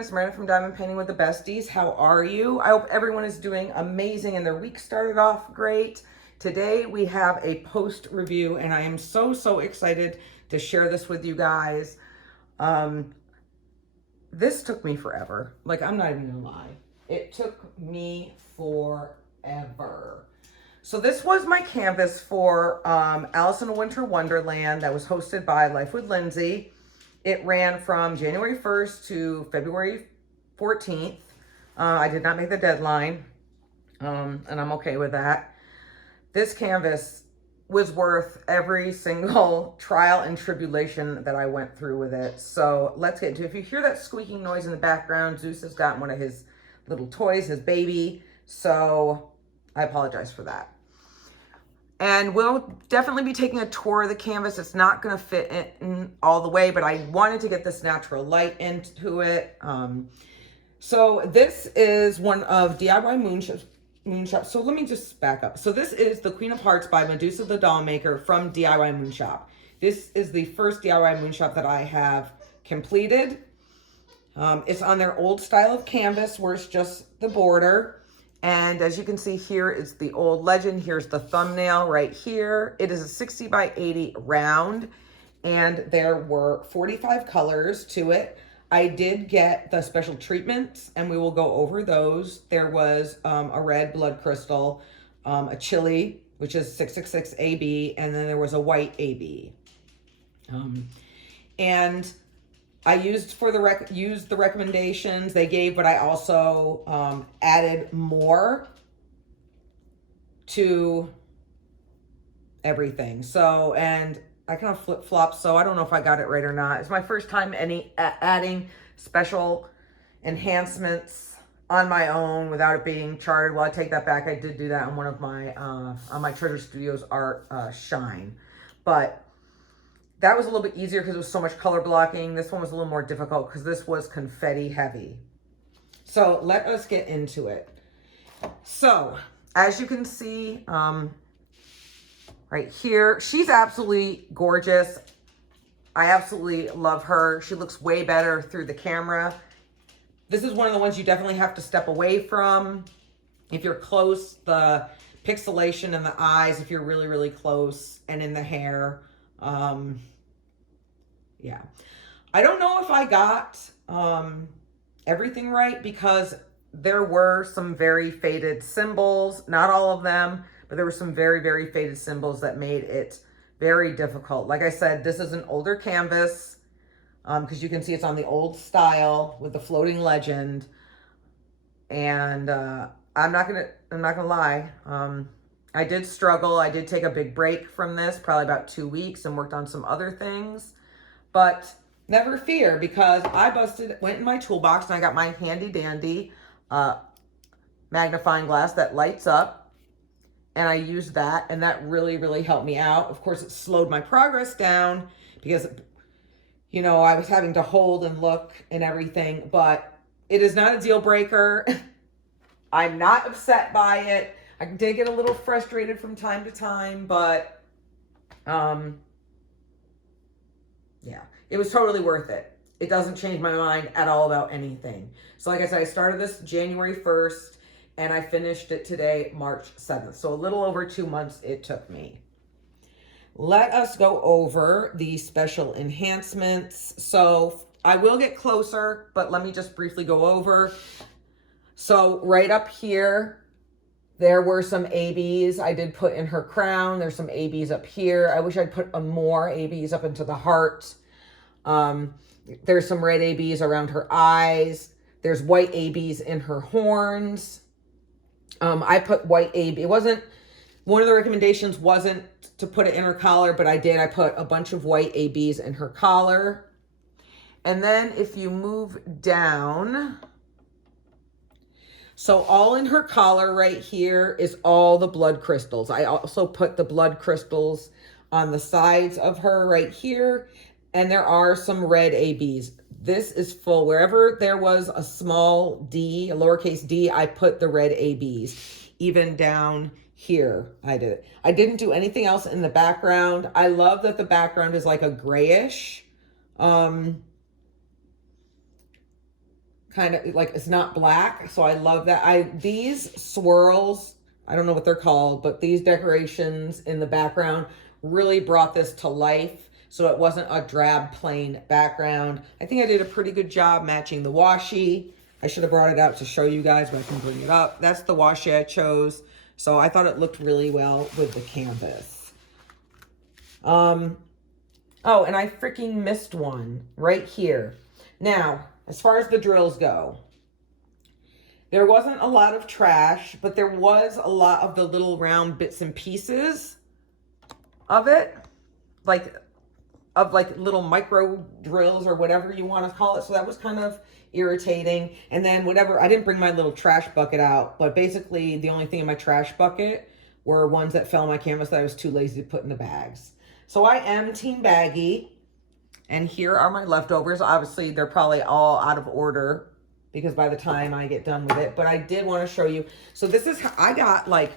it's Miranda from Diamond Painting with the Besties. How are you? I hope everyone is doing amazing and their week started off great. Today we have a post review and I am so excited to share this with you guys. This took me forever. Like, I'm not even gonna lie. It took me forever. So this was my canvas for Alice in a Winter Wonderland that was hosted by Life with Lindsay. It ran from January 1st to February 14th. I did not make the deadline, and I'm okay with that. This canvas was worth every single trial and tribulation that I went through with it. So let's get into it. If you hear that squeaking noise in the background, Zeus has gotten one of his little toys, his baby. So I apologize for that. And we'll definitely be taking a tour of the canvas. It's not going to fit in all the way, but I wanted to get this natural light into it. So this is one of DIY Moonshop. So let me just back up. So this is the Queen of Hearts by Medusa the Dollmaker from Diymoonshop. This is the first DIY Moonshop that I have completed. It's on their old style of canvas where it's just the border. And as you can see here is the old legend. Here's the thumbnail right here. It is a 60 by 80 round and there were 45 colors to it. I did get the special treatments and we will go over those. There was a red blood crystal, a chili, which is 666 AB, and then there was a white AB. And I used the recommendations they gave, but I also added more to everything. So, and I kind of flip-flop, so I don't know if I got it right or not. It's my first time adding special enhancements on my own without it being charted. Well, I take that back. I did do that on one of my on my Treasure Studios art shine, but that was a little bit easier because it was so much color blocking. This one was a little more difficult because this was confetti heavy. So let us get into it. So as you can see right here, she's absolutely gorgeous. I absolutely love her. She looks way better through the camera. This is one of the ones you definitely have to step away from. If you're close, the pixelation in the eyes, if you're really close, and in the hair. Yeah, I don't know if I got everything right because there were some very faded symbols, not all of them, but there were some very faded symbols that made it very difficult. Like I said, this is an older canvas because you can see it's on the old style with the floating legend. And I'm not gonna lie. I did struggle. I did take a big break from this, probably about 2 weeks, and worked on some other things. But never fear, because I went in my toolbox and I got my handy dandy magnifying glass that lights up. And I used that, and that really helped me out. Of course, it slowed my progress down because, you know, I was having to hold and look and everything. But it is not a deal breaker. I'm not upset by it. I did get a little frustrated from time to time, but yeah, it was totally worth it. It doesn't change my mind at all about anything. So like I said, I started this January 1st and I finished it today, March 7th. So a little over 2 months it took me. Let us go over the special enhancements. So I will get closer, but let me just briefly go over. So right up here, there were some ABs I did put in her crown. There's some ABs up here. I wish I'd put more ABs up into the heart. There's some red ABs around her eyes. There's white ABs in her horns. I put white AB. It wasn't, one of the recommendations wasn't to put it in her collar, but I did. I put a bunch of white ABs in her collar. And then if you move down, so all in her collar right here is all the blood crystals. I also put the blood crystals on the sides of her right here. And there are some red ABs. This is full. Wherever there was a small d, a lowercase d, I put the red ABs. Even down here, I did it. I didn't do anything else in the background. I love that the background is like a grayish. kind of like, it's not black. So I love that. These swirls, I don't know what they're called, but these decorations in the background really brought this to life. So it wasn't a drab plain background. I think I did a pretty good job matching the washi. I should have brought it out to show you guys, but I can bring it up. That's the washi I chose. So I thought it looked really well with the canvas. Oh, and I freaking missed one right here. Now, as far as the drills go, there wasn't a lot of trash, but there was a lot of the little round bits and pieces of it, like little micro drills or whatever you want to call it. So that was kind of irritating. And then whatever, I didn't bring my little trash bucket out, but basically the only thing in my trash bucket were ones that fell on my canvas that I was too lazy to put in the bags. So I am team baggy. And here are my leftovers. Obviously, they're probably all out of order because by the time I get done with it. But I did want to show you. So this is how I got like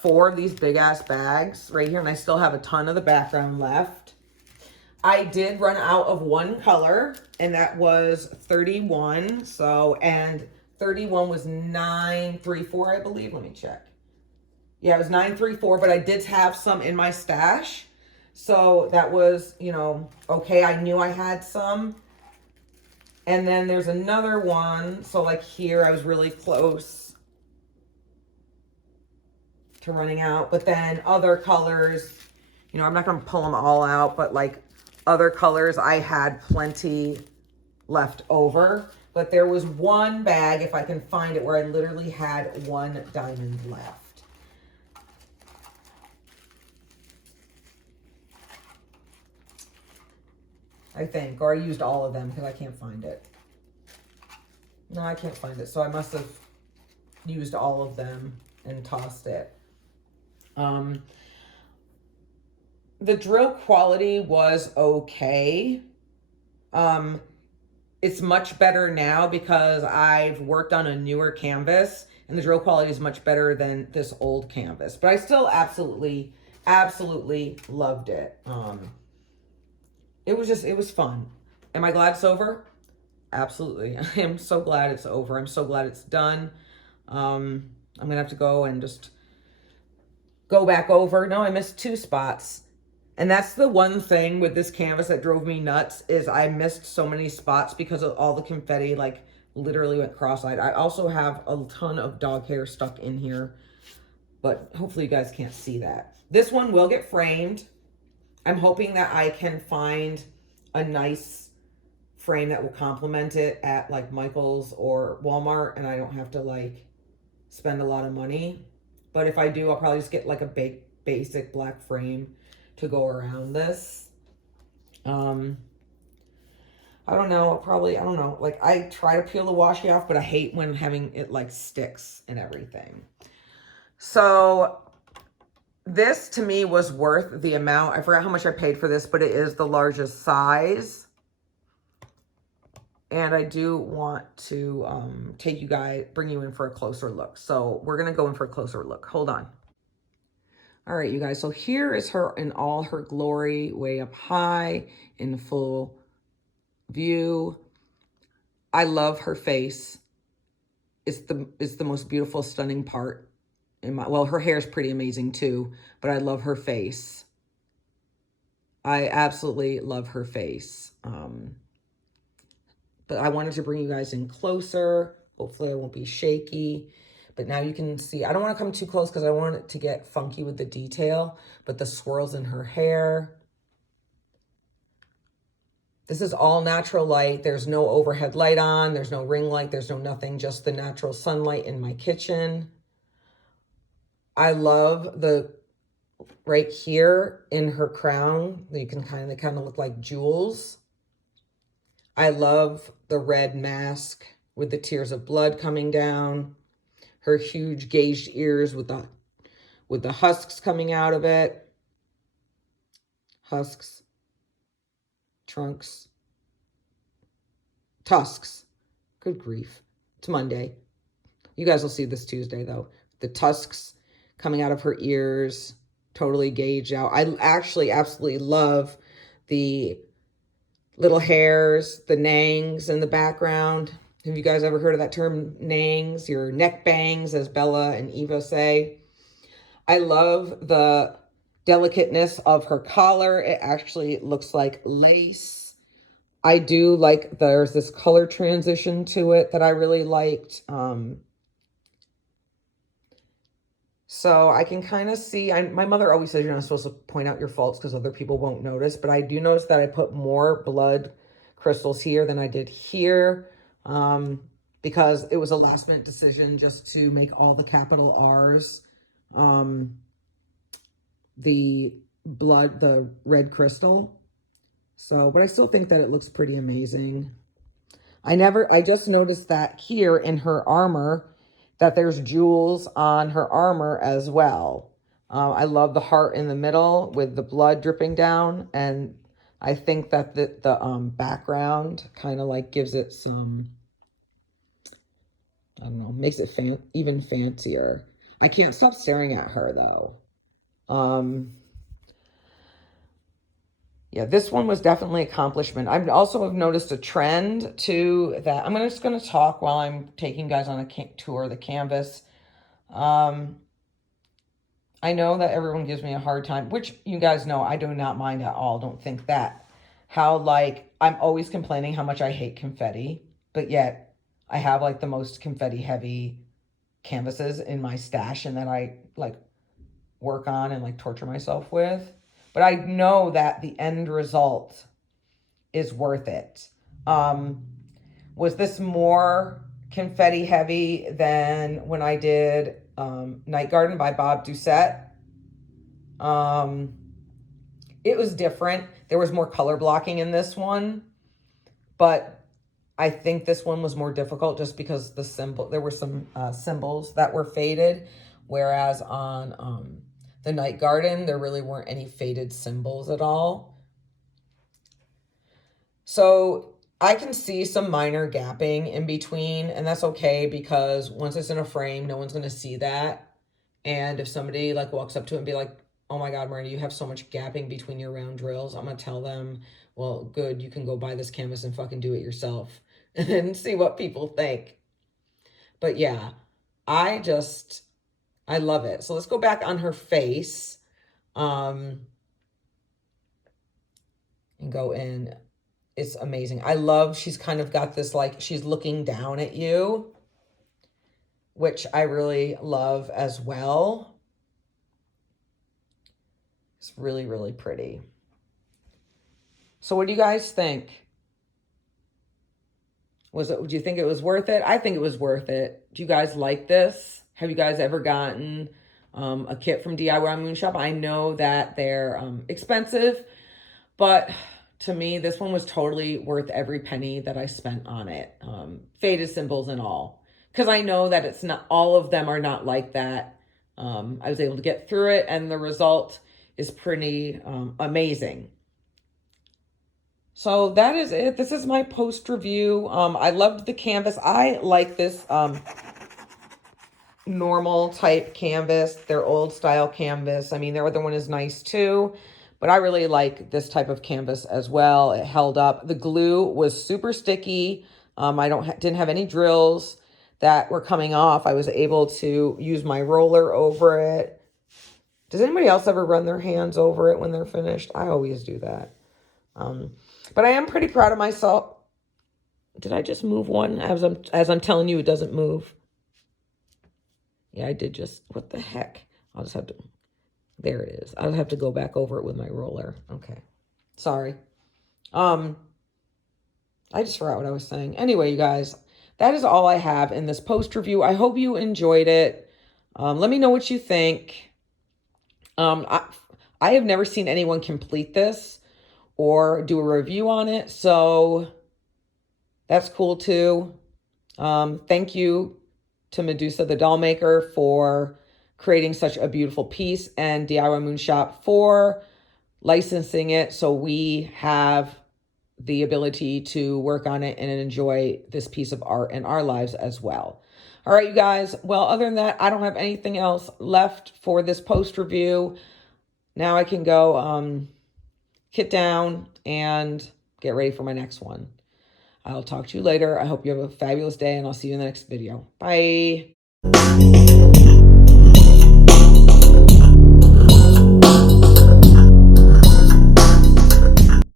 4 of these big ass bags right here. And I still have a ton of the background left. I did run out of one color. And that was 31. So, and 31 was 934, I believe. Let me check. Yeah, it was 934. But I did have some in my stash. So that was, you know, okay. I knew I had some. And then there's another one. So like here, I was really close to running out. But then other colors, you know, I'm not going to pull them all out. But like other colors, I had plenty left over. But there was one bag, if I can find it, where I literally had one diamond left. I think, or I used all of them because I can't find it. No, I can't find it. So I must have used all of them and tossed it. The drill quality was okay. It's much better now because I've worked on a newer canvas and the drill quality is much better than this old canvas. But I still absolutely loved it. It was fun. Am I glad it's over? Absolutely. I am so glad it's over. I'm so glad it's done. I'm going to have to go and just go back over. No, I missed 2 spots. And that's the one thing with this canvas that drove me nuts is I missed so many spots because of all the confetti, like literally went cross-eyed. I also have a ton of dog hair stuck in here, but hopefully you guys can't see that. This one will get framed. I'm hoping that I can find a nice frame that will complement it at like Michael's or Walmart and I don't have to like spend a lot of money. But if I do, I'll probably just get like a basic black frame to go around this. I don't know, I don't know. Like I try to peel the washi off, but I hate when having it like sticks and everything. So this to me was worth the amount. I forgot how much I paid for this, but it is the largest size. And I do want to bring you in for a closer look. So we're going to go in for a closer look. Hold on. All right, you guys. So here is her in all her glory, way up high in full view. I love her face. It's the most beautiful, stunning part. Well, her hair is pretty amazing too, but I love her face. I absolutely love her face. But I wanted to bring you guys in closer. Hopefully I won't be shaky. But now you can see, I don't want to come too close because I want it to get funky with the detail, but the swirls in her hair. This is all natural light. There's no overhead light on. There's no ring light. There's no nothing, just the natural sunlight in my kitchen. I love the right here in her crown. You can kind of look like jewels. I love the red mask with the tears of blood coming down. Her huge gauged ears with the husks coming out of it. Husks. Trunks. Tusks. Good grief. It's Monday. You guys will see this Tuesday though. The tusks coming out of her ears. Totally gauged out. I actually absolutely love the little hairs, the nangs in the background. Have you guys ever heard of that term, nangs? Your neck bangs, as Bella and Eva say. I love the delicateness of her collar. It actually looks like lace. I do like, there's this color transition to it that I really liked. So I can kind of see, my mother always says you're not supposed to point out your faults because other people won't notice, but I do notice that I put more blood crystals here than I did here, because it was a last minute decision just to make all the capital R's, the red crystal. So, but I still think that it looks pretty amazing. I just noticed that here in her armor, that there's jewels on her armor as well. I love the heart in the middle with the blood dripping down. And I think that the background kind of like gives it some, I don't know, makes it even fancier. I can't stop staring at her though. Yeah, this one was definitely accomplishment. I also have noticed a trend too that I'm just going to talk while I'm taking you guys on a tour of the canvas. I know that everyone gives me a hard time, which you guys know I do not mind at all. Don't think that. How like I'm always complaining how much I hate confetti, but yet I have like the most confetti heavy canvases in my stash and that I like work on and like torture myself with. But I know that the end result is worth it. Was this more confetti heavy than when I did Night Garden by Bob Doucette? It was different. There was more color blocking in this one, but I think this one was more difficult just because there were some symbols that were faded, whereas on the Night Garden, there really weren't any faded symbols at all. So I can see some minor gapping in between, and that's okay because once it's in a frame, no one's going to see that. And if somebody like walks up to it and be like, oh my God, Miranda, you have so much gapping between your round drills, I'm going to tell them, well, good, you can go buy this canvas and fucking do it yourself and see what people think. But yeah, I love it. So let's go back on her face, and go in. It's amazing. I love, she's kind of got this, like, she's looking down at you, which I really love as well. It's really, really pretty. So what do you guys think? Do you think it was worth it? I think it was worth it. Do you guys like this? Have you guys ever gotten a kit from Diymoonshop? I know that they're expensive, but to me, this one was totally worth every penny that I spent on it. Faded symbols and all. Because I know that it's not, all of them are not like that. I was able to get through it and the result is pretty amazing. So that is it. This is my post review. I loved the canvas. I like this normal type canvas, their old style canvas. I mean, their other one is nice too, but I really like this type of canvas as well. It held up. The glue was super sticky. I didn't have any drills that were coming off. I was able to use my roller over it. Does anybody else ever run their hands over it when they're finished? I always do that. But I am pretty proud of myself. Did I just move one? As I'm telling you, it doesn't move. Yeah, I did just, what the heck? I'll just have to, there it is. I'll have to go back over it with my roller. Okay. Sorry. I just forgot what I was saying. Anyway, you guys, that is all I have in this post review. I hope you enjoyed it. Let me know what you think. I have never seen anyone complete this or do a review on it, so that's cool too. Thank you to Medusa the Dollmaker for creating such a beautiful piece, and Diymoonshop for licensing it so we have the ability to work on it and enjoy this piece of art in our lives as well. All right, you guys. Well, other than that, I don't have anything else left for this post review. Now I can go kit down and get ready for my next one. I'll talk to you later. I hope you have a fabulous day, and I'll see you in the next video. Bye.